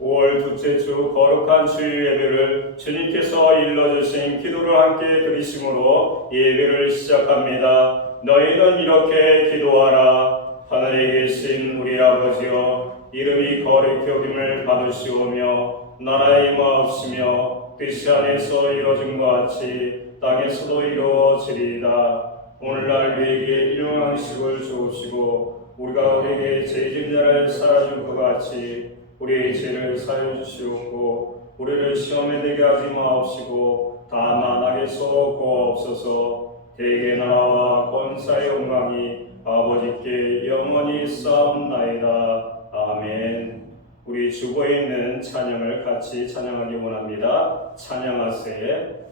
5월 둘째 주 거룩한 주일 예배를 주님께서 일러주신 기도를 함께 드리심으로 예배를 시작합니다. 너희는 이렇게 기도하라. 하늘에 계신 우리 아버지여, 이름이 거룩히 여김을 받으시오며 나라의 임하옵시며 뜻이 하늘에서 이루어진 것 같이 땅에서도 이루어지리이다. 오늘날 우리에게 일용할 양식을 주옵시고 우리가 우리에게 죄진 자를 사하준 것 같이 우리의 죄를 사하여 주시옵고 우리를 시험에 들게 하지 마옵시고 다만 악에서 구하옵소서. 대개 나라와 권사의 영광이 아버지께 영원히 쌓옵나이다. 아멘. 우리 주보에 있는 찬양을 같이 찬양하기 원합니다. 찬양하세.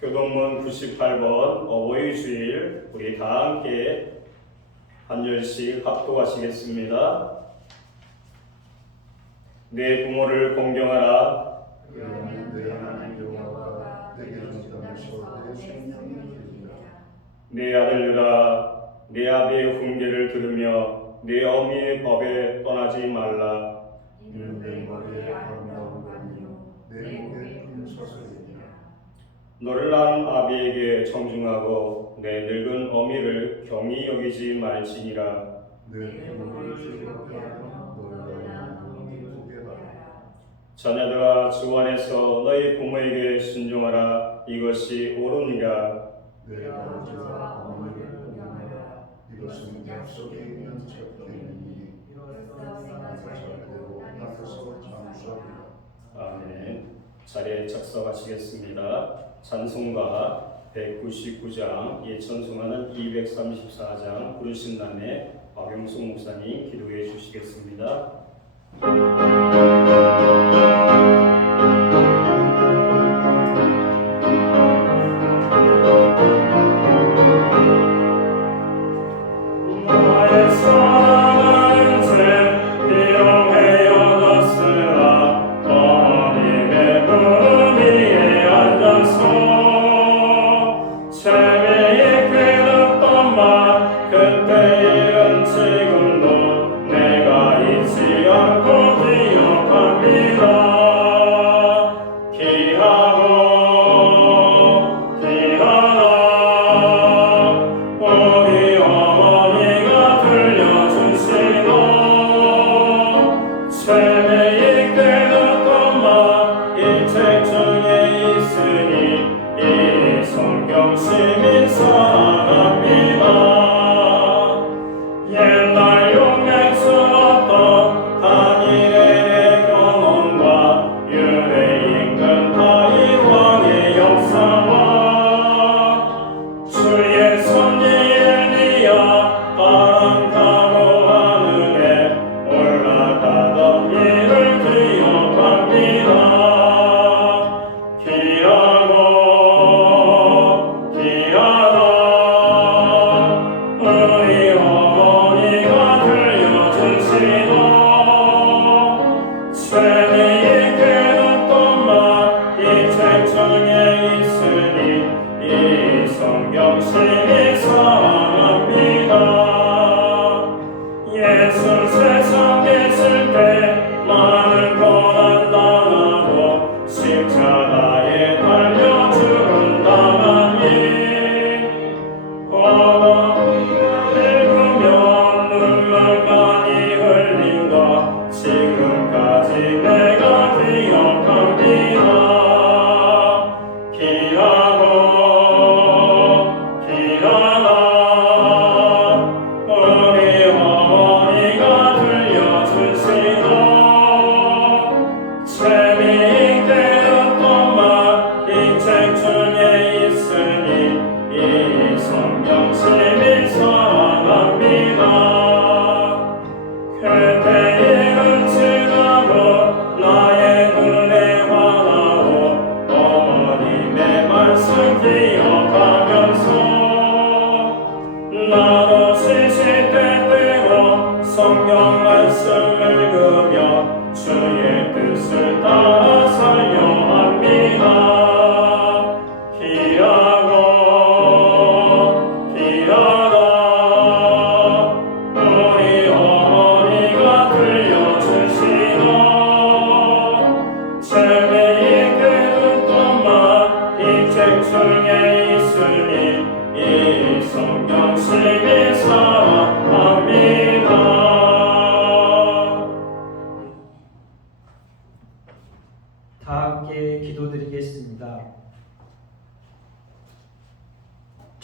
교동문 98번 어버이 주일 우리 다 함께 한 절씩 합독하시겠습니다. 내 부모를 공경하라. 그러면 내 하나님 여호와가 내게 준다면서 내 생명이 이르리라. 내 아들들아, 내 아비의 훈계를 들으며 내 어미의 법에 떠나지 말라. 이는 내 머리에 아름다운 관이요 내 목에 큰 소설이니라. 너를 낳은 아비에게 청중하고 내 늙은 어미를 경히 여기지 말지니라. 내 부모를 즐겁게 하며 너를 낳은 어미를 보게 하라. 자녀들아, 주 안에서 너희 부모에게 순종하라. 이것이 옳으니라. 내 아버지와 어머니를 공경하라. 이것은 약속에 있는 책임이니 이로써 내가 절대로 땅에서 장수하리라. 아멘. 자리에 착석하시겠습니다. 찬송가 199장, 예천송가는 234장 부르신단에 박영숙 목사님 기도해 주시겠습니다. 지금도 내가 잊지 않고 기억합니다.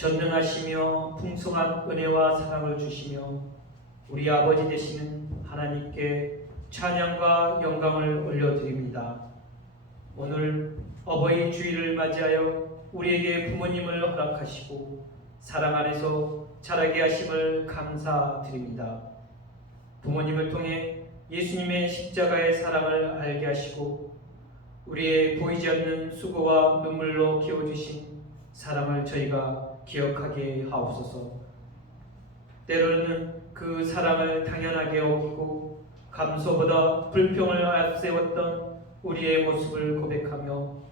전능하시며 풍성한 은혜와 사랑을 주시며 우리 아버지 되시는 하나님께 찬양과 영광을 올려드립니다. 오늘 어버이 주일을 맞이하여 우리에게 부모님을 허락하시고 사랑 안에서 자라게 하심을 감사드립니다. 부모님을 통해 예수님의 십자가의 사랑을 알게 하시고 우리의 보이지 않는 수고와 눈물로 키워주신 사랑을 저희가 기억하게 하옵소서. 때로는 그 사랑을 당연하게 여기고 감소보다 불평을 앞세웠던 우리의 모습을 고백하며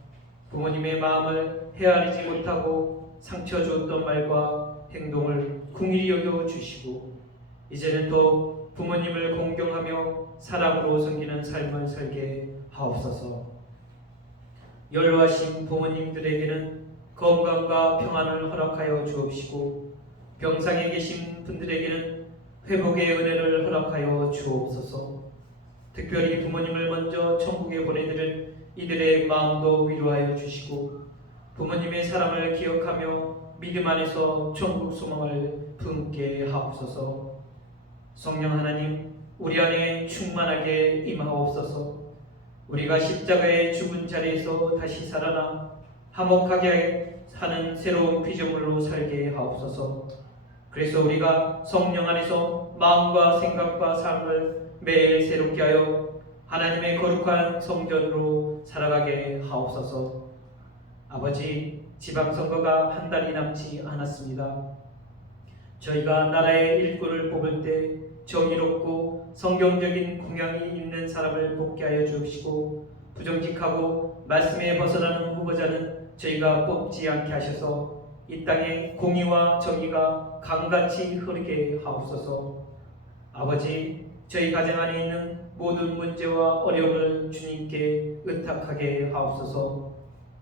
부모님의 마음을 헤아리지 못하고 상처 주었던 말과 행동을 긍휼히 여겨 주시고 이제는 또 부모님을 공경하며 사랑으로 섬기는 삶을 살게 하옵소서. 연로하신 부모님들에게는 건강과 평안을 허락하여 주옵시고 병상에 계신 분들에게는 회복의 은혜를 허락하여 주옵소서. 특별히 부모님을 먼저 천국에 보내드릴 이들의 마음도 위로하여 주시고 부모님의 사랑을 기억하며 믿음 안에서 천국 소망을 품게 하옵소서. 성령 하나님, 우리 안에 충만하게 임하옵소서. 우리가 십자가의 죽은 자리에서 다시 살아나 화목하게 사는 새로운 피조물로 살게 하옵소서. 그래서 우리가 성령 안에서 마음과 생각과 삶을 매일 새롭게 하여 하나님의 거룩한 성전으로 살아가게 하옵소서. 아버지, 지방선거가 한 달이 남지 않았습니다. 저희가 나라의 일꾼을 뽑을 때 정의롭고 성경적인 공약이 있는 사람을 뽑게 하여 주옵시고 부정직하고 말씀에 벗어나는 후보자는 저희가 뽑지 않게 하셔서 이 땅에 공의와 정의가 강같이 흐르게 하옵소서. 아버지, 저희 가정 안에 있는 모든 문제와 어려움을 주님께 의탁하게 하옵소서.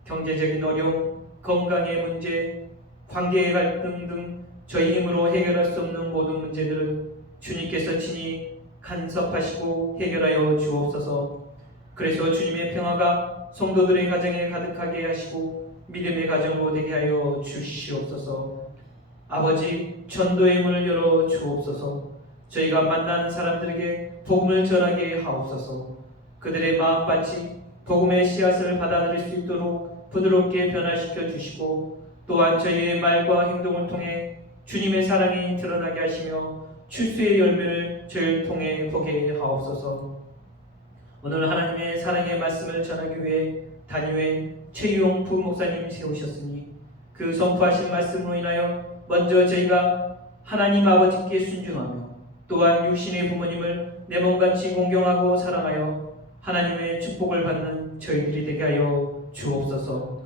경제적인 어려움, 건강의 문제, 관계의 갈등 등 저희 힘으로 해결할 수 없는 모든 문제들을 주님께서 친히 간섭하시고 해결하여 주옵소서. 그래서 주님의 평화가 성도들의 가정에 가득하게 하시고 믿음의 가정으로 되게 하여 주시옵소서. 아버지, 전도의 문을 열어 주옵소서. 저희가 만나는 사람들에게 복음을 전하게 하옵소서. 그들의 마음밭이 복음의 씨앗을 받아들일 수 있도록 부드럽게 변화시켜 주시고 또한 저희의 말과 행동을 통해 주님의 사랑이 드러나게 하시며 출수의 열매를 저희를 통해 보게 하옵소서. 오늘 하나님의 사랑의 말씀을 전하기 위해 단위회 최유용 부목사님 세우셨으니 그 선포하신 말씀으로 인하여 먼저 저희가 하나님 아버지께 순종하며 또한 육신의 부모님을 내 몸같이 공경하고 사랑하여 하나님의 축복을 받는 저희들이 되게 하여 주옵소서.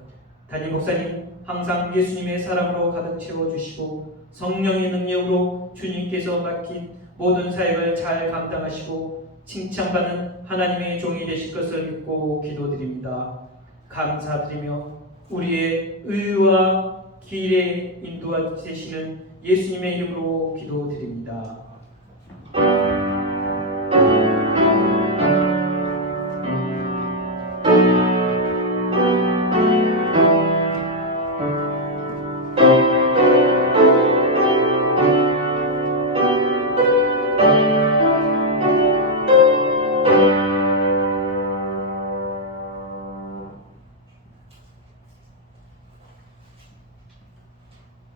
담임 목사님 항상 예수님의 사랑으로 가득 채워주시고 성령의 능력으로 주님께서 맡긴 모든 사역을 잘 감당하시고 칭찬받는 하나님의 종이 되실 것을 믿고 기도드립니다. 감사드리며 우리의 의와 길에 인도하시는 예수님의 이름으로 기도드립니다.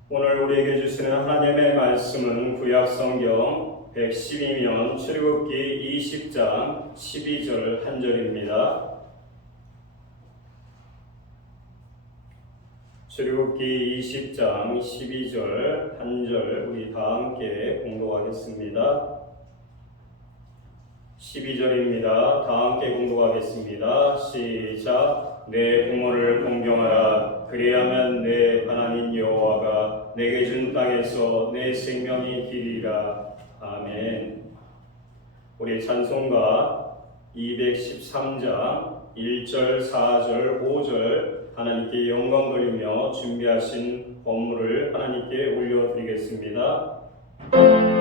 오늘 우리에게 주시는 하나님의 말씀은 구약성경 112면 출애굽기 20장 12절 한 절입니다. 출애굽기 20장 12절 한 절 우리 다 함께 공독하겠습니다. 12절입니다. 다 함께 공독하겠습니다. 시작. 내 부모를 공경하라. 그리하면 내 하나님 여호와가 내게 준 땅에서 내 생명이 기리라. 아멘. 우리 찬송가 213장 1절, 4절, 5절 하나님께 영광 돌리며 준비하신 법물을 하나님께 올려드리겠습니다. 네.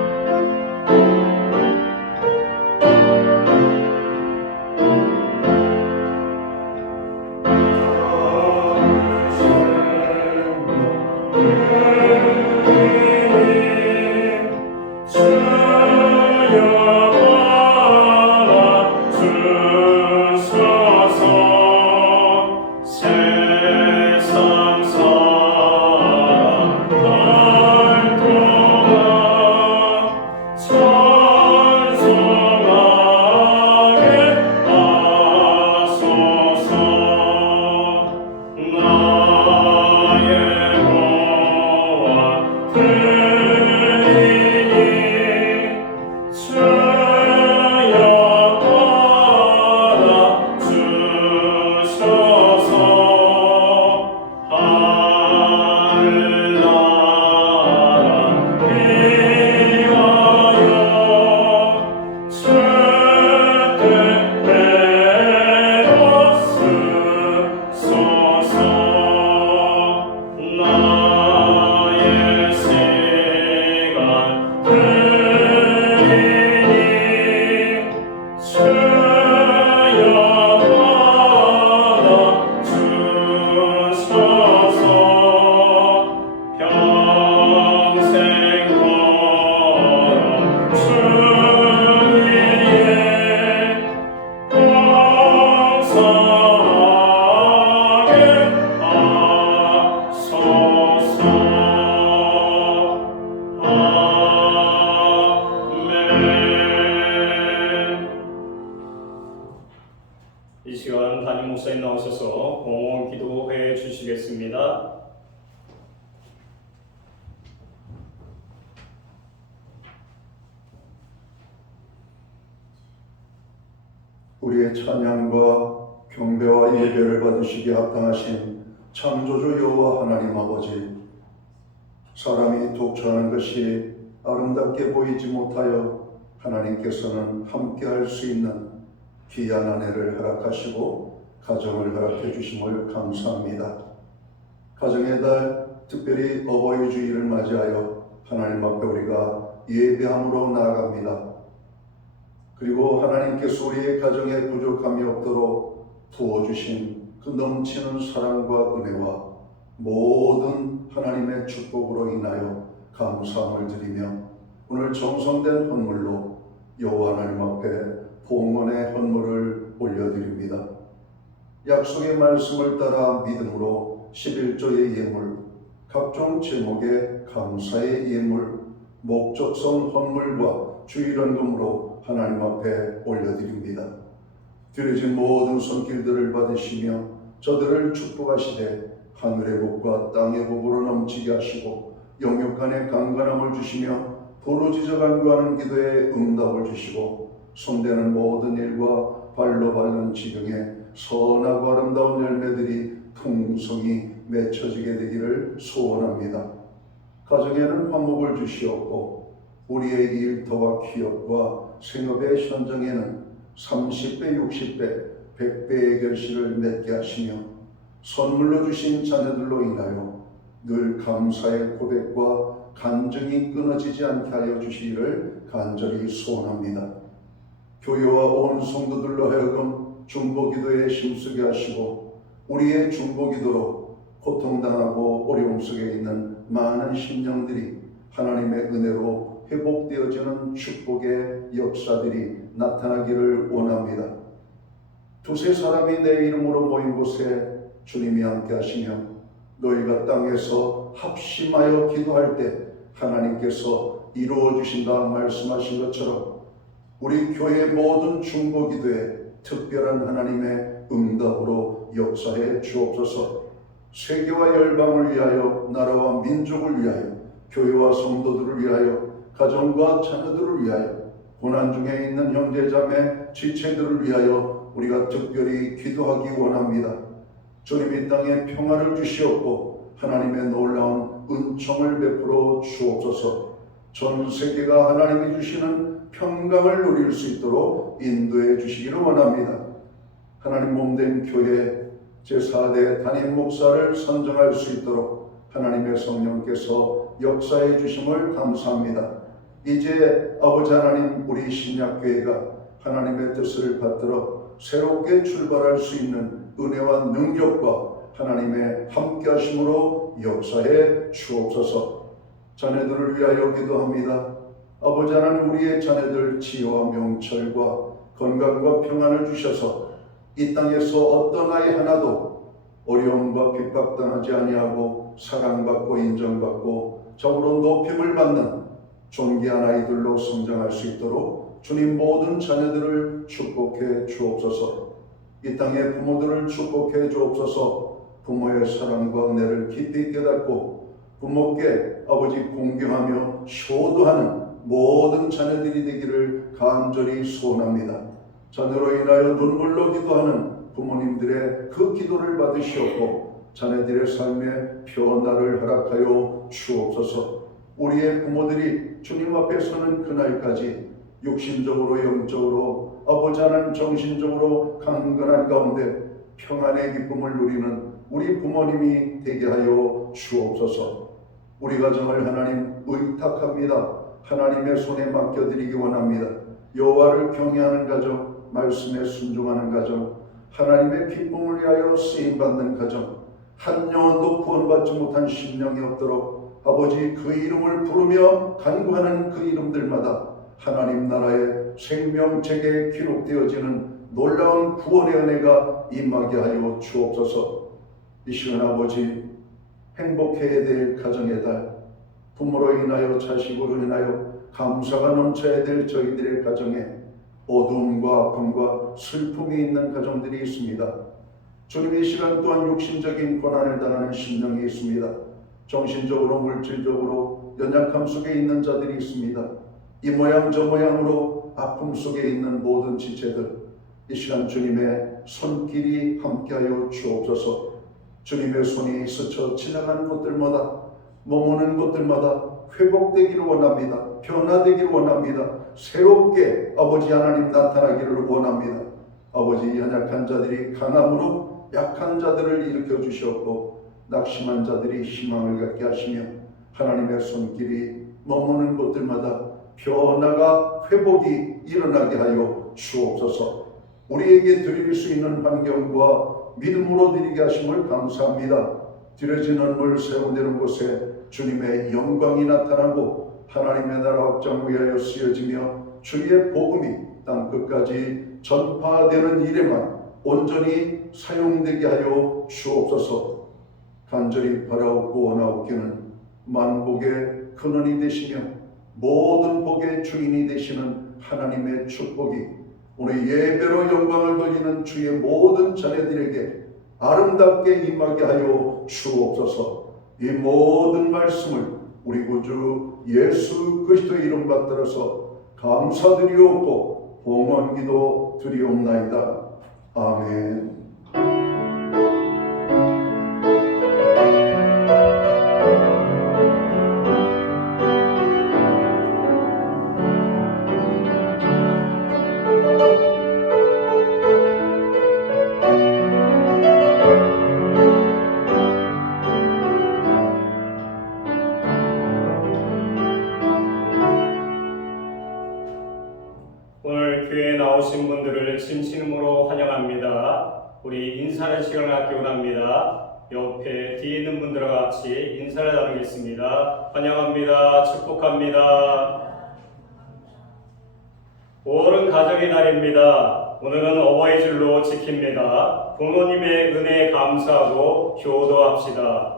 나오셔서 공헌 기도해 주시겠습니다. 우리의 찬양과 경배와 예배를 받으시기에 합당하신 창조주 여호와 하나님 아버지, 사람이 독처하는 것이 아름답게 보이지 못하여 하나님께서는 함께할 수 있는 귀한 아내를 허락하시고 가정을 허락해 주심을 감사합니다. 가정의 달, 특별히 어버이 주일을 맞이하여 하나님 앞에 우리가 예배함으로 나아갑니다. 그리고 하나님께서 우리의 가정에 부족함이 없도록 부어주신 그 넘치는 사랑과 은혜와 모든 하나님의 축복으로 인하여 감사함을 드리며 오늘 정성된 헌물로 여호와 하나님 앞에 봉헌의 헌물을 올려드립니다. 약속의 말씀을 따라 믿음으로 11조의 예물, 각종 제목의 감사의 예물, 목적성 헌물과 주일헌금으로 하나님 앞에 올려드립니다. 드려진 모든 손길들을 받으시며 저들을 축복하시되 하늘의 복과 땅의 복으로 넘치게 하시고 영육간의 강건함을 주시며 부르짖어 간구하는 기도에 응답을 주시고 손대는 모든 일과 발로 밟는 지경에 선하고 아름다운 열매들이 풍성히 맺혀지게 되기를 소원합니다. 가정에는 화목을 주시옵고 우리의 일터와 기업과 생업의 현장에는 30배, 60배, 100배의 결실을 맺게 하시며 선물로 주신 자녀들로 인하여 늘 감사의 고백과 간증이 끊어지지 않게 하여 주시기를 간절히 소원합니다. 교회와 온 성도들로 하여금 중보기도에 힘쓰게 하시고 우리의 중보기도로 고통당하고 어려움 속에 있는 많은 심령들이 하나님의 은혜로 회복되어지는 축복의 역사들이 나타나기를 원합니다. 두세 사람이 내 이름으로 모인 곳에 주님이 함께 하시며 너희가 땅에서 합심하여 기도할 때 하나님께서 이루어 주신다 말씀하신 것처럼 우리 교회의 모든 중보기도에 특별한 하나님의 응답으로 역사해 주옵소서. 세계와 열방을 위하여, 나라와 민족을 위하여, 교회와 성도들을 위하여, 가정과 자녀들을 위하여, 고난 중에 있는 형제자매 지체들을 위하여 우리가 특별히 기도하기 원합니다. 주님 이 땅에 평화를 주시옵고 하나님의 놀라운 은총을 베풀어 주옵소서. 전 세계가 하나님이 주시는 평강을 누릴 수 있도록 인도해 주시기를 원합니다. 하나님 몸된 교회 제4대 담임 목사를 선정할 수 있도록 하나님의 성령께서 역사해 주심을 감사합니다. 이제 아버지 하나님, 우리 신약교회가 하나님의 뜻을 받들어 새롭게 출발할 수 있는 은혜와 능력과 하나님의 함께하심으로 역사해 주옵소서. 자녀들을 위하여 기도합니다. 아버지 하나님, 우리의 자녀들 지혜와 명철과 건강과 평안을 주셔서 이 땅에서 어떤 아이 하나도 어려움과 핍박당하지 아니하고 사랑받고 인정받고 적으로 높임을 받는 존귀한 아이들로 성장할 수 있도록 주님 모든 자녀들을 축복해 주옵소서. 이 땅의 부모들을 축복해 주옵소서. 부모의 사랑과 은혜를 깊이 깨닫고 부모께 아버지 공경하며 효도하는 모든 자녀들이 되기를 간절히 소원합니다. 자녀로 인하여 눈물로 기도하는 부모님들의 그 기도를 받으시옵고 자녀들의 삶에 변화를 허락하여 주옵소서. 우리의 부모들이 주님 앞에 서는 그날까지 육신적으로 영적으로 아버지 하나님 정신적으로 강건한 가운데 평안의 기쁨을 누리는 우리 부모님이 되게 하여 주옵소서. 우리 가정을 하나님 의탁합니다. 하나님의 손에 맡겨드리기 원합니다. 여호와를 경외하는 가정, 말씀에 순종하는 가정, 하나님의 기쁨을 위하여 쓰임받는 가정, 한 영혼도 구원받지 못한 심령이 없도록 아버지 그 이름을 부르며 간구하는 그 이름들마다 하나님 나라의 생명책에 기록되어지는 놀라운 구원의 은혜가 임하게 하여 주옵소서. 이 시간 아버지, 행복해야 될 가정의 달, 부모로 인하여 자식으로 인하여 감사가 넘쳐야 될 저희들의 가정에 어두움과 아픔과 슬픔이 있는 가정들이 있습니다. 주님 이 시간 또한 육신적인 고난을 당하는 심령이 있습니다. 정신적으로 물질적으로 연약함 속에 있는 자들이 있습니다. 이 모양 저 모양으로 아픔 속에 있는 모든 지체들, 이 시간 주님의 손길이 함께하여 주옵소서. 주님의 손이 스쳐 지나가는 곳들마다, 머무는 곳들마다 회복되기를 원합니다. 변화되기를 원합니다. 새롭게 아버지 하나님 나타나기를 원합니다. 아버지, 연약한 자들이 강함으로 약한 자들을 일으켜 주셨고, 낙심한 자들이 희망을 갖게 하시며, 하나님의 손길이 머무는 곳들마다 변화가 회복이 일어나게 하여 주옵소서. 우리에게 드릴 수 있는 환경과 믿음으로 드리게 하심을 감사합니다. 들여지는 물 세운되는 곳에 주님의 영광이 나타나고 하나님의 나라 확장 위하여 쓰여지며 주의 복음이 땅 끝까지 전파되는 일에만 온전히 사용되게 하여 주옵소서. 간절히 바라옵고 원하옵기는 만복의 근원이 되시며 모든 복의 주인이 되시는 하나님의 축복이 오늘 예배로 영광을 돌리는 주의 모든 자녀들에게 아름답게 임하게 하여 주옵소서. 이 모든 말씀을 우리 구주 예수 그리스도의 이름 받들어서 감사드리옵고 봉헌기도 드리옵나이다. 아멘. 오늘 교회에 나오신 분들을 진심으로 환영합니다. 우리 인사하는 시간을 갖기 원합니다. 옆에 뒤에 있는 분들과 같이 인사를 나누겠습니다. 환영합니다. 축복합니다. 5월은 가정의 날입니다. 오늘은 어버이 줄로 지킵니다. 부모님의 은혜에 감사하고 효도합시다.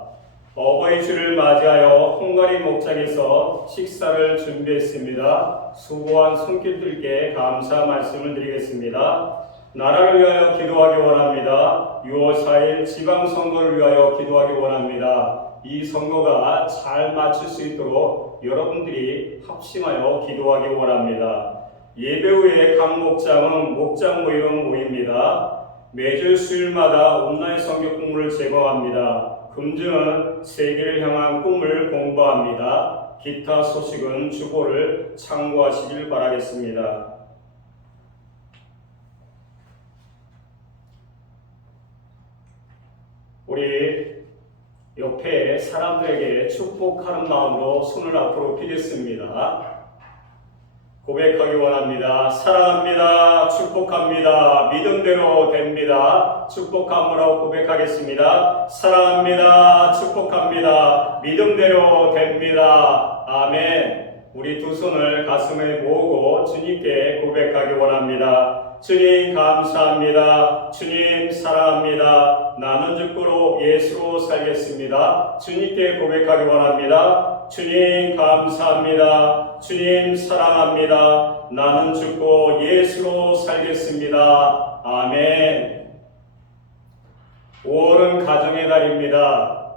어버이 주를 맞이하여 헝가리 목장에서 식사를 준비했습니다. 수고한 손길들께 감사 말씀을 드리겠습니다. 나라를 위하여 기도하기 원합니다. 6월 4일 지방선거를 위하여 기도하기 원합니다. 이 선거가 잘 맞출 수 있도록 여러분들이 합심하여 기도하기 원합니다. 예배 후에 각 목장은 목장 모임은 모입니다. 매주 수요일마다 온라인 성경 공부를 제공합니다. 금주는 세계를 향한 꿈을 공부합니다. 기타 소식은 주보를 참고하시길 바라겠습니다. 우리 옆에 사람들에게 축복하는 마음으로 손을 앞으로 피겠습니다. 고백하기 원합니다. 사랑합니다. 축복합니다. 믿음대로 됩니다. 축복함으로 고백하겠습니다. 사랑합니다. 축복합니다. 믿음대로 됩니다. 아멘. 우리 두 손을 가슴에 모으고 주님께 고백하기 원합니다. 주님 감사합니다. 주님 사랑합니다. 나는 죽고로 예수로 살겠습니다. 주님께 고백하기 원합니다. 주님 감사합니다. 주님 사랑합니다. 나는 죽고 예수로 살겠습니다. 아멘. 5월은 가정의 달입니다.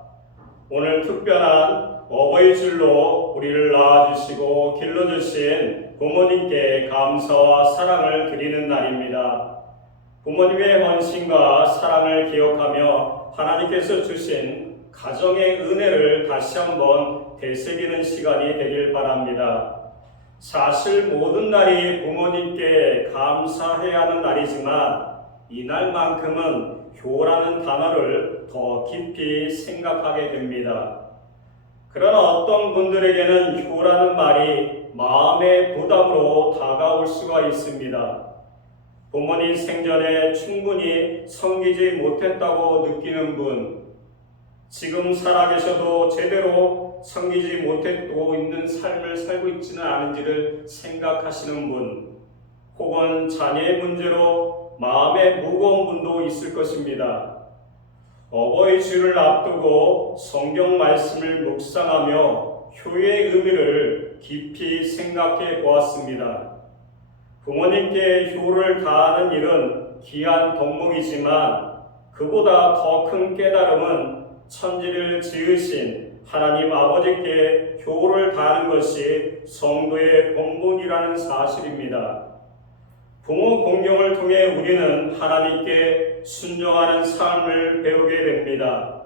오늘 특별한 어버이 줄로 우리를 낳아주시고 길러주신 부모님께 감사와 사랑을 드리는 날입니다. 부모님의 헌신과 사랑을 기억하며 하나님께서 주신 가정의 은혜를 다시 한번 되새기는 시간이 되길 바랍니다. 사실 모든 날이 부모님께 감사해야 하는 날이지만 이날만큼은 효라는 단어를 더 깊이 생각하게 됩니다. 그러나 어떤 분들에게는 효라는 말이 마음의 부담으로 다가올 수가 있습니다. 부모님 생전에 충분히 섬기지 못했다고 느끼는 분, 지금 살아계셔도 제대로 섬기지 못하고 있는 삶을 살고 있지는 않은지를 생각하시는 분, 혹은 자녀의 문제로 마음에 무거운 분도 있을 것입니다. 어버이 주를 앞두고 성경 말씀을 묵상하며 효의 의미를 깊이 생각해 보았습니다. 부모님께 효를 다하는 일은 귀한 덕목이지만 그 그보다 더 큰 깨달음은 천지를 지으신 하나님 아버지께 효를 다하는 것이 성도의 본분이라는 사실입니다. 부모 공경을 통해 우리는 하나님께 순종하는 삶을 배우게 됩니다.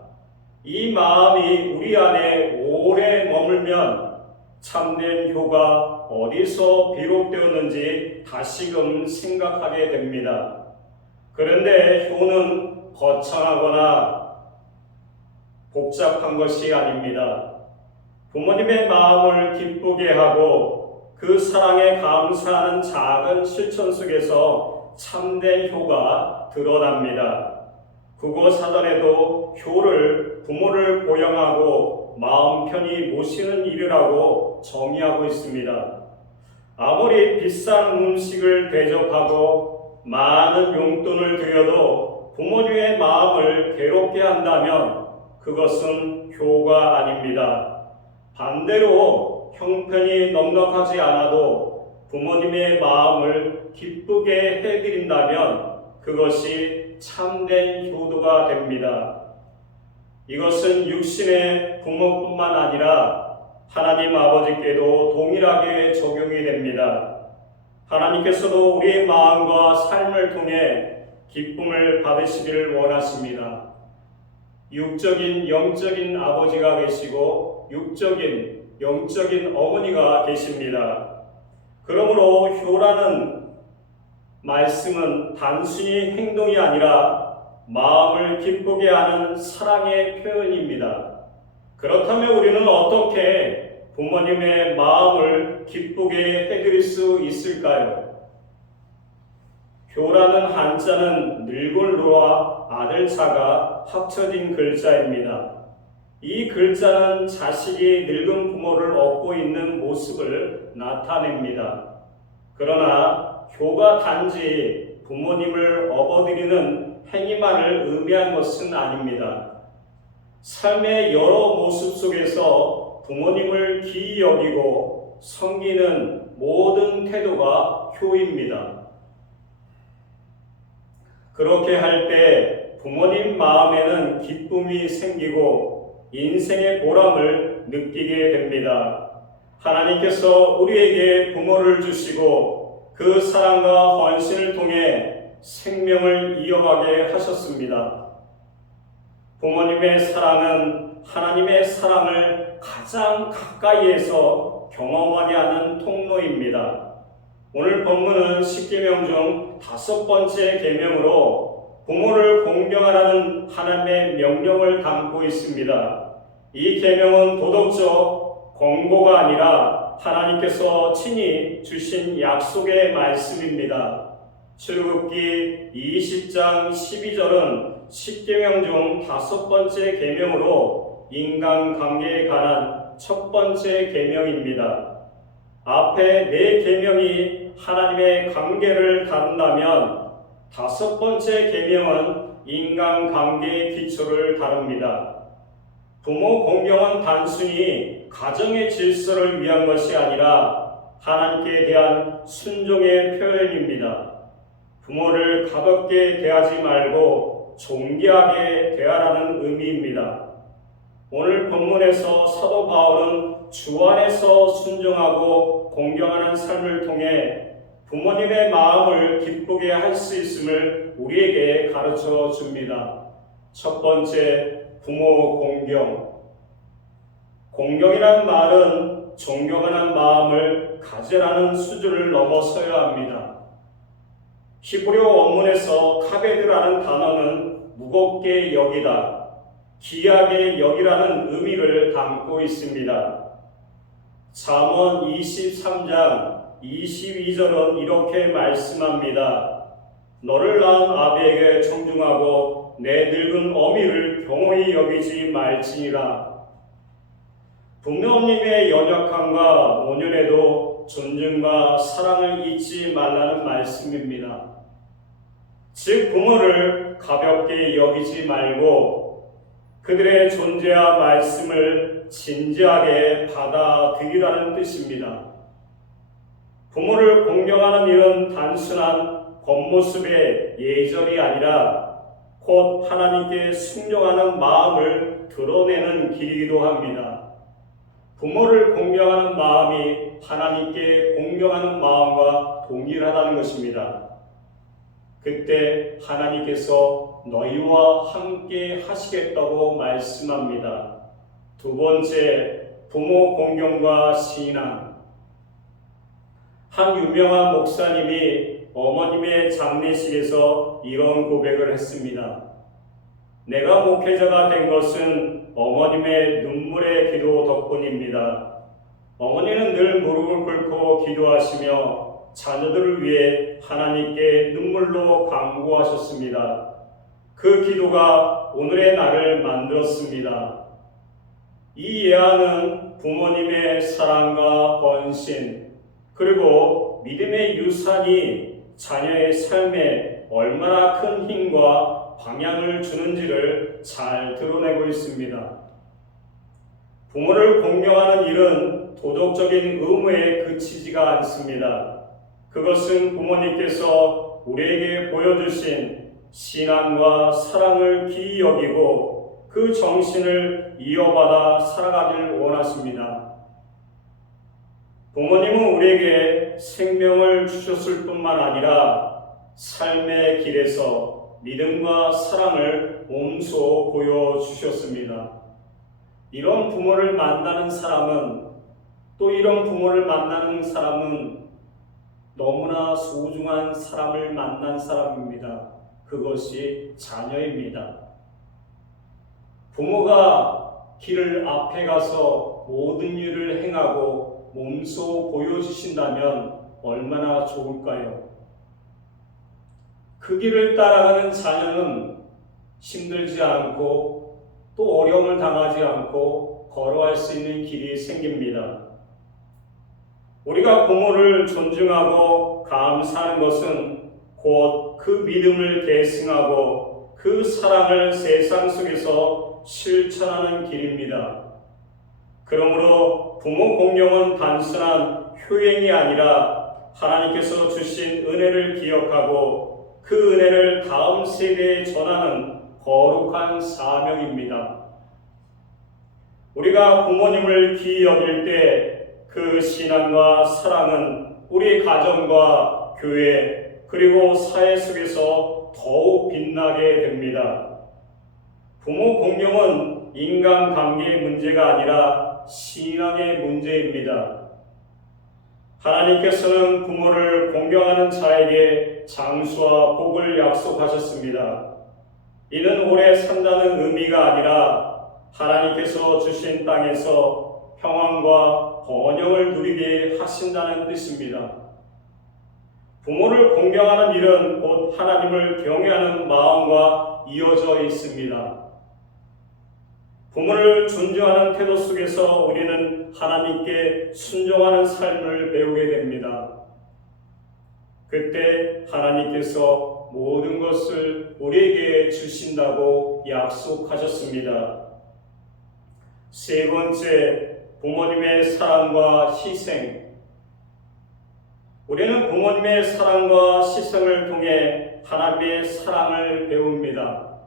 이 마음이 우리 안에 오래 머물면 참된 효가 어디서 비롯되었는지 다시금 생각하게 됩니다. 그런데 효는 거창하거나 복잡한 것이 아닙니다. 부모님의 마음을 기쁘게 하고 그 사랑에 감사하는 작은 실천 속에서 참된 효가 드러납니다. 국어사전에도 효를 부모를 보양하고 마음 편히 모시는 일이라고 정의하고 있습니다. 아무리 비싼 음식을 대접하고 많은 용돈을 들여도 부모님의 마음을 괴롭게 한다면 그것은 효가 아닙니다. 반대로 형편이 넉넉하지 않아도 부모님의 마음을 기쁘게 해드린다면 그것이 참된 효도가 됩니다. 이것은 육신의 부모뿐만 아니라 하나님 아버지께도 동일하게 적용이 됩니다. 하나님께서도 우리의 마음과 삶을 통해 기쁨을 받으시기를 원하십니다. 육적인 영적인 아버지가 계시고 육적인 영적인 어머니가 계십니다. 그러므로 효라는 말씀은 단순히 행동이 아니라 마음을 기쁘게 하는 사랑의 표현입니다. 그렇다면 우리는 어떻게 부모님의 마음을 기쁘게 해드릴 수 있을까요? 효라는 한자는 늙을로와 아들자가 합쳐진 글자입니다. 이 글자는 자식이 늙은 부모를 업고 있는 모습을 나타냅니다. 그러나 효가 단지 부모님을 업어드리는 행위만을 의미한 것은 아닙니다. 삶의 여러 모습 속에서 부모님을 귀히 여기고 섬기는 모든 태도가 효입니다. 그렇게 할 때 부모님 마음에는 기쁨이 생기고 인생의 보람을 느끼게 됩니다. 하나님께서 우리에게 부모를 주시고 그 사랑과 헌신을 통해 생명을 이어가게 하셨습니다. 부모님의 사랑은 하나님의 사랑을 가장 가까이에서 경험하게 하는 통로입니다. 오늘 본문은 10계명 중 5번째 계명으로 부모를 공경하라는 하나님의 명령을 담고 있습니다. 이 계명은 도덕적 권고가 아니라 하나님께서 친히 주신 약속의 말씀입니다. 출애굽기 20장 12절은 10계명 중 5번째 계명으로 인간관계에 관한 첫 번째 계명입니다. 앞에 4계명이 하나님의 관계를 다룬다면 5번째 계명은 인간관계의 기초를 다룹니다. 부모 공경은 단순히 가정의 질서를 위한 것이 아니라 하나님께 대한 순종의 표현입니다. 부모를 가볍게 대하지 말고 존귀하게 대하라는 의미입니다. 오늘 본문에서 사도 바울은 주 안에서 순종하고 공경하는 삶을 통해 부모님의 마음을 기쁘게 할 수 있음을 우리에게 가르쳐 줍니다. 첫 번째, 부모 공경. 공경이란 말은 존경하는 마음을 가지라는 수준을 넘어서야 합니다. 히브리어 원문에서 카베드라는 단어는 무겁게 여기다, 귀하게 여기라는 의미를 담고 있습니다. 잠언 23장 22절은 이렇게 말씀합니다. 너를 낳은 아비에게 청중하고 내 늙은 어미를 경홀히 여기지 말지니라. 부모님의 연약함과 노년에도 존중과 사랑을 잊지 말라는 말씀입니다. 즉 부모를 가볍게 여기지 말고 그들의 존재와 말씀을 진지하게 받아들이라는 뜻입니다. 부모를 공경하는 일은 단순한 겉모습의 예절이 아니라 곧 하나님께 순종하는 마음을 드러내는 길이기도 합니다. 부모를 공경하는 마음이 하나님께 공경하는 마음과 동일하다는 것입니다. 그때 하나님께서 너희와 함께 하시겠다고 말씀합니다. 두 번째, 부모 공경과 신앙. 한 유명한 목사님이 어머님의 장례식에서 이런 고백을 했습니다. 내가 목회자가 된 것은 어머님의 눈물의 기도 덕분입니다. 어머니는 늘 무릎을 꿇고 기도하시며 자녀들을 위해 하나님께 눈물로 간구하셨습니다. 그 기도가 오늘의 나를 만들었습니다. 이 예화는 부모님의 사랑과 헌신, 그리고 믿음의 유산이 자녀의 삶에 얼마나 큰 힘과 방향을 주는지를 잘 드러내고 있습니다. 부모를 공경하는 일은 도덕적인 의무에 그치지가 않습니다. 그것은 부모님께서 우리에게 보여주신 신앙과 사랑을 귀히 여기고 그 정신을 이어받아 살아가길 원하십니다. 부모님은 우리에게 생명을 주셨을 뿐만 아니라 삶의 길에서 믿음과 사랑을 몸소 보여주셨습니다. 이런 부모를 만나는 사람은, 또 이런 부모를 만나는 사람은 너무나 소중한 사람을 만난 사람입니다. 그것이 자녀입니다. 부모가 길을 앞에 가서 모든 일을 행하고 몸소 보여주신다면 얼마나 좋을까요? 그 길을 따라가는 자녀는 힘들지 않고 또 어려움을 당하지 않고 걸어갈 수 있는 길이 생깁니다. 우리가 부모를 존중하고 감사하는 것은 곧 그 믿음을 계승하고 그 사랑을 세상 속에서 실천하는 길입니다. 그러므로 부모 공경은 단순한 효행이 아니라 하나님께서 주신 은혜를 기억하고 그 은혜를 다음 세대에 전하는 거룩한 사명입니다. 우리가 부모님을 귀히 여길 때 그 신앙과 사랑은 우리 가정과 교회 그리고 사회 속에서 더욱 빛나게 됩니다. 부모 공경은 인간관계의 문제가 아니라 신앙의 문제입니다. 하나님께서는 부모를 공경하는 자에게 장수와 복을 약속하셨습니다. 이는 오래 산다는 의미가 아니라 하나님께서 주신 땅에서 평안과 번영을 누리게 하신다는 뜻입니다. 부모를 공경하는 일은 곧 하나님을 경외하는 마음과 이어져 있습니다. 부모를 존중하는 태도 속에서 우리는 하나님께 순종하는 삶을 배우게 됩니다. 그때 하나님께서 모든 것을 우리에게 주신다고 약속하셨습니다. 세 번째, 부모님의 사랑과 희생. 우리는 부모님의 사랑과 희생을 통해 하나님의 사랑을 배웁니다.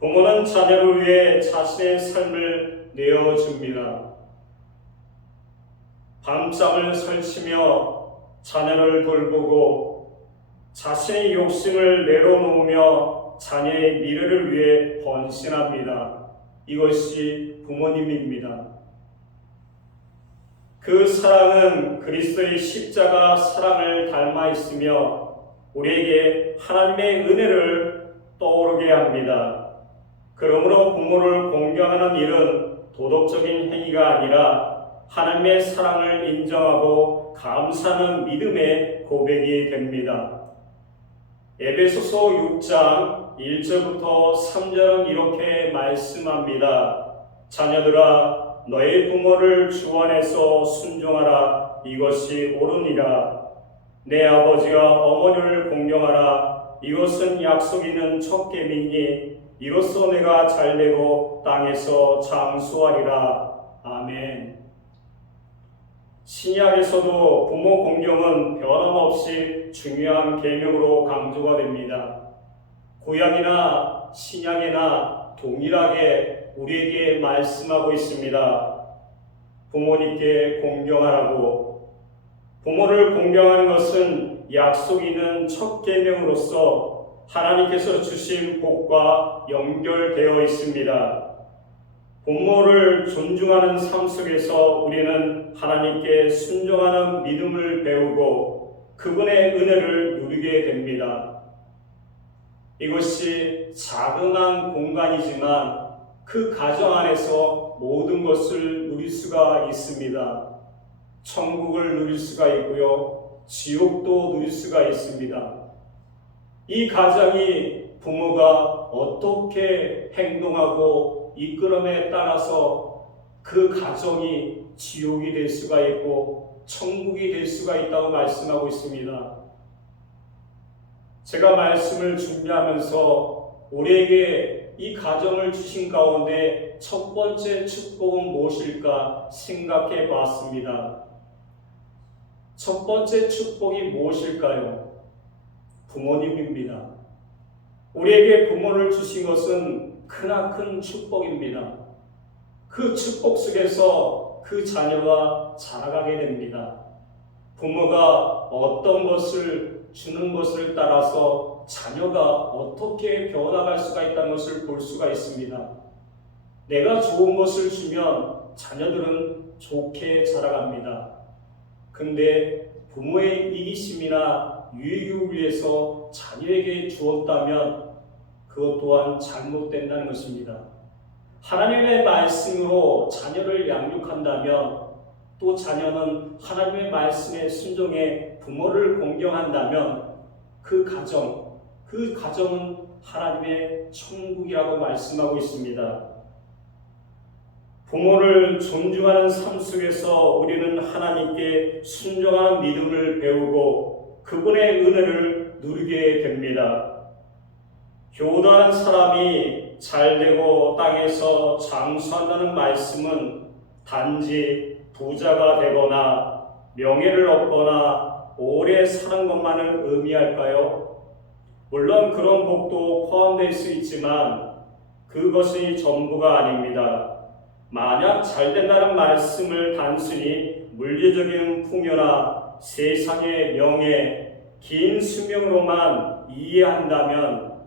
부모는 자녀를 위해 자신의 삶을 내어줍니다. 밤잠을 설치며 자녀를 돌보고 자신의 욕심을 내려놓으며 자녀의 미래를 위해 헌신합니다. 이것이 부모님입니다. 그 사랑은 그리스도의 십자가 사랑을 닮아 있으며 우리에게 하나님의 은혜를 떠오르게 합니다. 그러므로 부모를 공경하는 일은 도덕적인 행위가 아니라 하나님의 사랑을 인정하고 감사하는 믿음의 고백이 됩니다. 에베소서 6장 1절부터 3절은 이렇게 말씀합니다. 자녀들아, 너희 부모를 주 안에서 순종하라. 이것이 옳으니라. 내 아버지가 어머니를 공경하라. 이것은 약속 있는 첫 계명이니 이로써 내가 잘되고 땅에서 장수하리라. 아멘. 신약에서도 부모 공경은 변함없이 중요한 계명으로 강조가 됩니다. 구약이나 신약이나 동일하게 우리에게 말씀하고 있습니다. 부모님께 공경하라고. 부모를 공경하는 것은 약속 있는 첫 계명으로서 하나님께서 주신 복과 연결되어 있습니다. 부모를 존중하는 삶 속에서 우리는 하나님께 순종하는 믿음을 배우고 그분의 은혜를 누리게 됩니다. 이것이 자그마한 공간이지만 그 가정 안에서 모든 것을 누릴 수가 있습니다. 천국을 누릴 수가 있고요, 지옥도 누릴 수가 있습니다. 이 가정이 부모가 어떻게 행동하고 이끌음에 따라서 그 가정이 지옥이 될 수가 있고 천국이 될 수가 있다고 말씀하고 있습니다. 제가 말씀을 준비하면서 우리에게 이 가정을 주신 가운데 첫 번째 축복은 무엇일까 생각해 봤습니다. 첫 번째 축복이 무엇일까요? 부모님입니다. 우리에게 부모를 주신 것은 크나큰 축복입니다. 그 축복 속에서 그 자녀가 자라가게 됩니다. 부모가 어떤 것을 주는 것을 따라서 자녀가 어떻게 변화할 수가 있다는 것을 볼 수가 있습니다. 내가 좋은 것을 주면 자녀들은 좋게 자라갑니다. 근데 부모의 이기심이나 유익을 위해서 자녀에게 주었다면 그것 또한 잘못된다는 것입니다. 하나님의 말씀으로 자녀를 양육한다면 또 자녀는 하나님의 말씀에 순종해 부모를 공경한다면 그 가정은 하나님의 천국이라고 말씀하고 있습니다. 부모를 존중하는 삶 속에서 우리는 하나님께 순종하는 믿음을 배우고 그분의 은혜를 누리게 됩니다. 효도하는 사람이 잘되고 땅에서 장수한다는 말씀은 단지 부자가 되거나 명예를 얻거나 오래 사는 것만을 의미할까요? 물론 그런 복도 포함될 수 있지만 그것이 전부가 아닙니다. 만약 잘된다는 말씀을 단순히 물리적인 풍요나 세상의 명예, 긴 수명으로만 이해한다면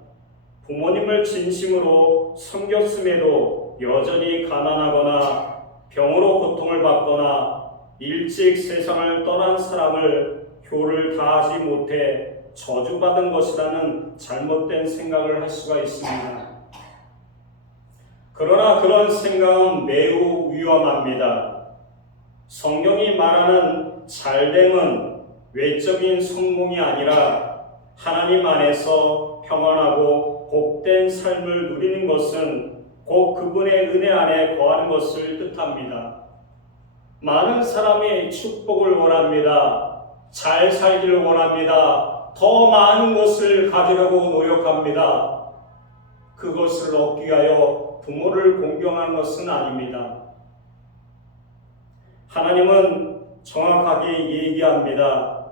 부모님을 진심으로 섬겼음에도 여전히 가난하거나 병으로 고통을 받거나 일찍 세상을 떠난 사람을 효를 다하지 못해 저주받은 것이라는 잘못된 생각을 할 수가 있습니다. 그러나 그런 생각은 매우 위험합니다. 성경이 말하는 잘됨은 외적인 성공이 아니라 하나님 안에서 평안하고 복된 삶을 누리는 것은 곧 그분의 은혜 안에 거하는 것을 뜻합니다. 많은 사람이 축복을 원합니다. 잘 살기를 원합니다. 더 많은 것을 가지려고 노력합니다. 그것을 얻기 위하여 부모를 공경하는 것은 아닙니다. 하나님은 정확하게 얘기합니다.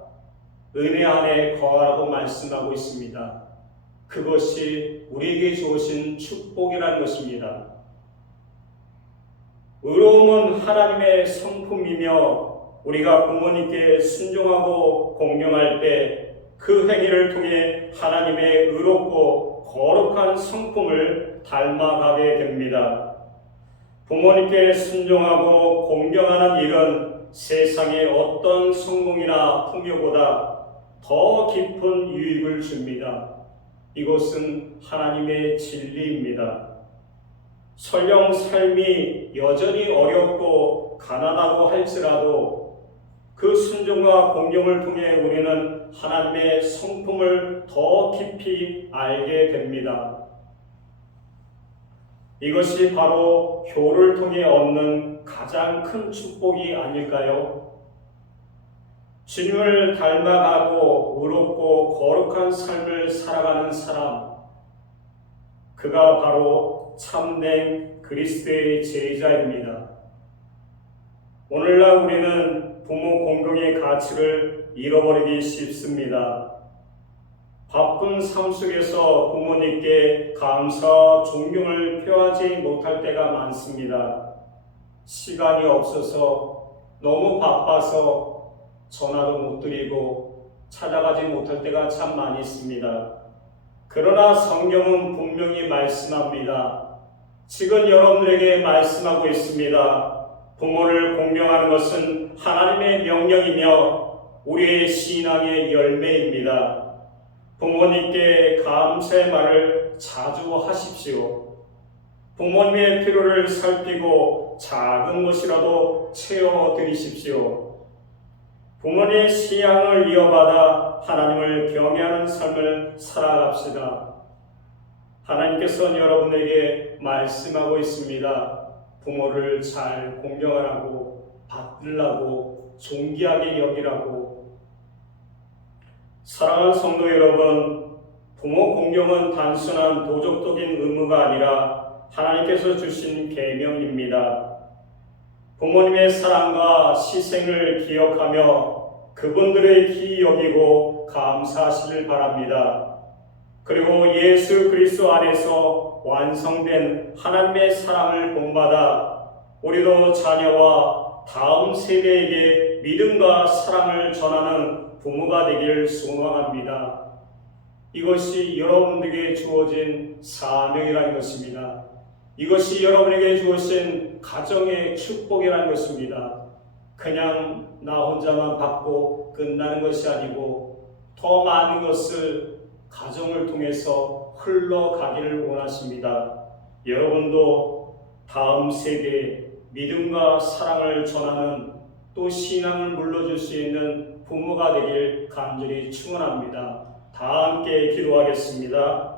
은혜 안에 거하라고 말씀하고 있습니다. 그것이 우리에게 주어진 축복이라는 것입니다. 의로움은 하나님의 성품이며 우리가 부모님께 순종하고 공경할 때 그 행위를 통해 하나님의 의롭고 거룩한 성품을 닮아가게 됩니다. 부모님께 순종하고 공경하는 일은 세상의 어떤 성공이나 풍요보다 더 깊은 유익을 줍니다. 이것은 하나님의 진리입니다. 설령 삶이 여전히 어렵고 가난하고 할지라도 그 순종과 공경을 통해 우리는 하나님의 성품을 더 깊이 알게 됩니다. 이것이 바로 효를 통해 얻는 가장 큰 축복이 아닐까요? 주님을 닮아가고 의롭고 거룩한 삶을 살아가는 사람, 그가 바로 참된 그리스도의 제자입니다. 오늘날 우리는 부모 공경의 가치를 잃어버리기 쉽습니다. 바쁜 삶 속에서 부모님께 감사, 존경을 표하지 못할 때가 많습니다. 시간이 없어서 너무 바빠서 전화도 못 드리고 찾아가지 못할 때가 참 많이 있습니다. 그러나 성경은 분명히 말씀합니다. 지금 여러분들에게 말씀하고 있습니다. 부모를 공경하는 것은 하나님의 명령이며 우리의 신앙의 열매입니다. 부모님께 감사의 말을 자주 하십시오. 부모님의 필요를 살피고 작은 것이라도 채워드리십시오. 부모님의 신앙을 이어받아 하나님을 경외하는 삶을 살아갑시다. 하나님께서는 여러분에게 말씀하고 있습니다. 부모를 잘 공경하라고, 받들라고, 존귀하게 여기라고. 사랑하는 성도 여러분, 부모 공경은 단순한 도덕적인 의무가 아니라 하나님께서 주신 계명입니다. 부모님의 사랑과 희생을 기억하며 그분들의 귀히 여기고 감사하시길 바랍니다. 그리고 예수 그리스도 안에서 완성된 하나님의 사랑을 본받아 우리도 자녀와 다음 세대에게 믿음과 사랑을 전하는 부모가 되기를 소망합니다. 이것이 여러분들에게 주어진 사명이라는 것입니다. 이것이 여러분에게 주어진 가정의 축복이라는 것입니다. 그냥 나 혼자만 받고 끝나는 것이 아니고 더 많은 것을 가정을 통해서 흘러가기를 원하십니다. 여러분도 다음 세대에 믿음과 사랑을 전하는 또 신앙을 물려줄 수 있는 부모가 되길 간절히 축원합니다. 다 함께 기도하겠습니다.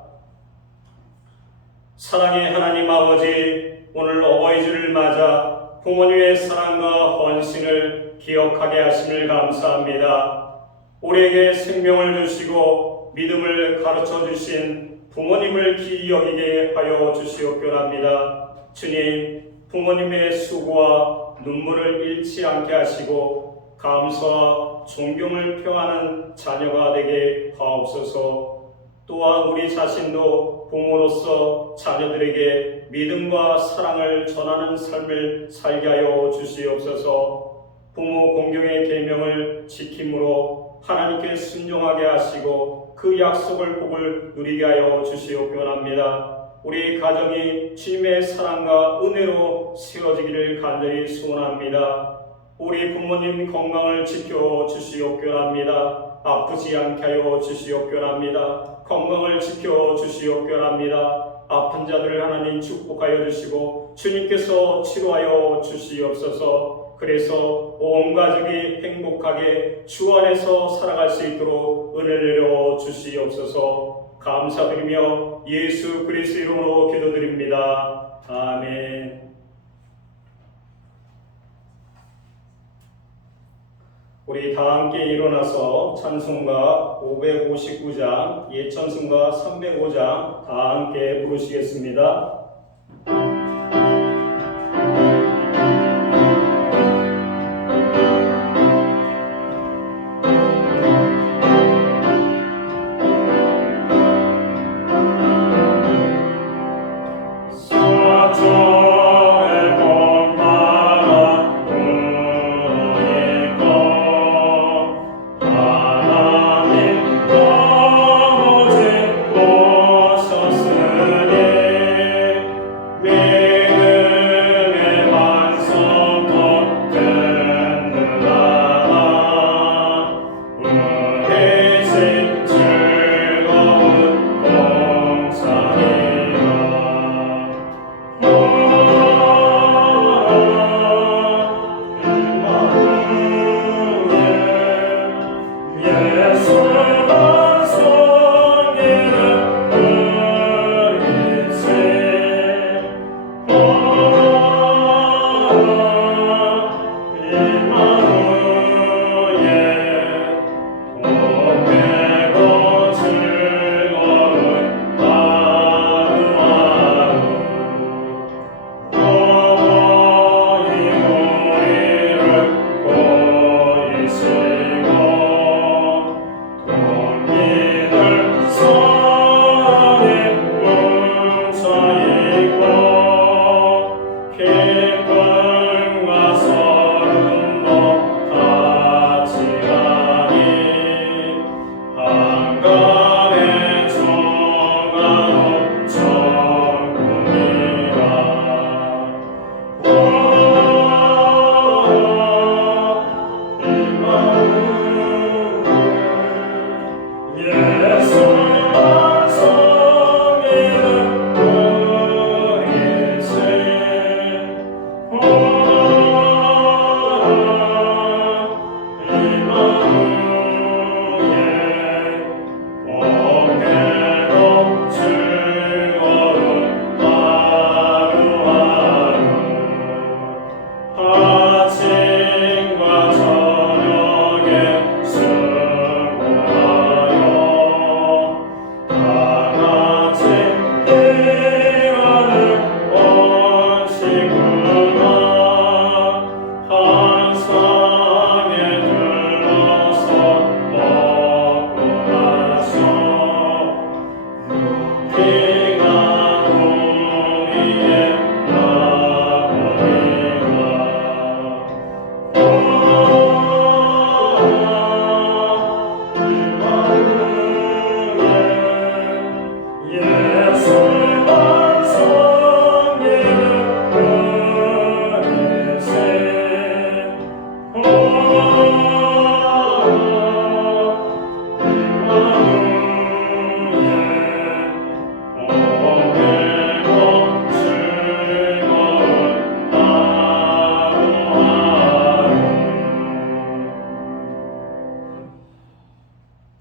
사랑의 하나님 아버지, 오늘 어버이주를 맞아 부모님의 사랑과 헌신을 기억하게 하심을 감사합니다. 우리에게 생명을 주시고 믿음을 가르쳐 주신 부모님을 귀히 여기게 하여 주시옵소합니다. 주님, 부모님의 수고와 눈물을 잃지 않게 하시고 감사와 존경을 표하는 자녀가 되게 하옵소서. 또한 우리 자신도 부모로서 자녀들에게 믿음과 사랑을 전하는 삶을 살게 하여 주시옵소서. 부모 공경의 계명을 지킴으로 하나님께 순종하게 하시고 그 약속을 복을 누리게 하여 주시옵소합니다. 우리 가정이 주님의 사랑과 은혜로 세워지기를 간절히 소원합니다. 우리 부모님 건강을 지켜 주시옵소합니다. 아프지 않게 하여 주시옵소합니다. 건강을 지켜 주시옵소합니다. 아픈 자들을 하나님 축복하여 주시고 주님께서 치료하여 주시옵소서. 그래서 온 가족이 행복하게 주 안에서 살아갈 수 있도록 은혜를 내려 주시옵소서. 감사드리며 예수 그리스도 이름으로 기도드립니다. 아멘. 우리 다 함께 일어나서 찬송가 559장, 예찬송가 305장 다 함께 부르시겠습니다.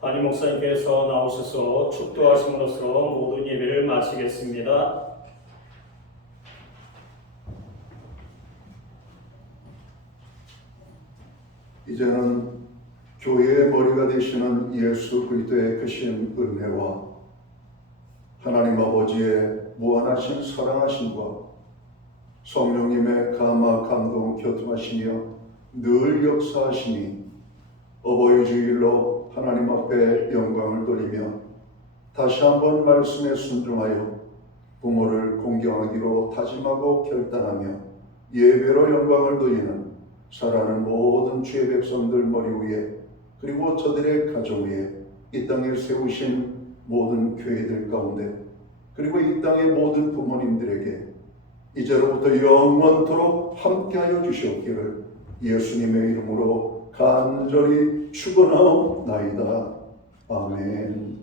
담임 목사님께서 나오셔서 축도하심으로써 모든 예배를 마치겠습니다. 이제는 교회의 머리가 되시는 예수 그리스도의 크신 은혜와 하나님 아버지의 무한하신 사랑하심과 성령님의 감화 감동 교통하시며 늘 역사하시니 어버이 주일로 하나님 앞에 영광을 돌리며 다시 한번 말씀에 순종하여 부모를 공경하기로 다짐하고 결단하며 예배로 영광을 돌리는 살아가는 모든 주의 백성들 머리 위에 그리고 저들의 가정 위에 이 땅에 세우신 모든 교회들 가운데 그리고 이 땅의 모든 부모님들에게 이제로부터 영원토록 함께하여 주시옵기를 예수님의 이름으로 간절히 축원하옵나이다. 아멘.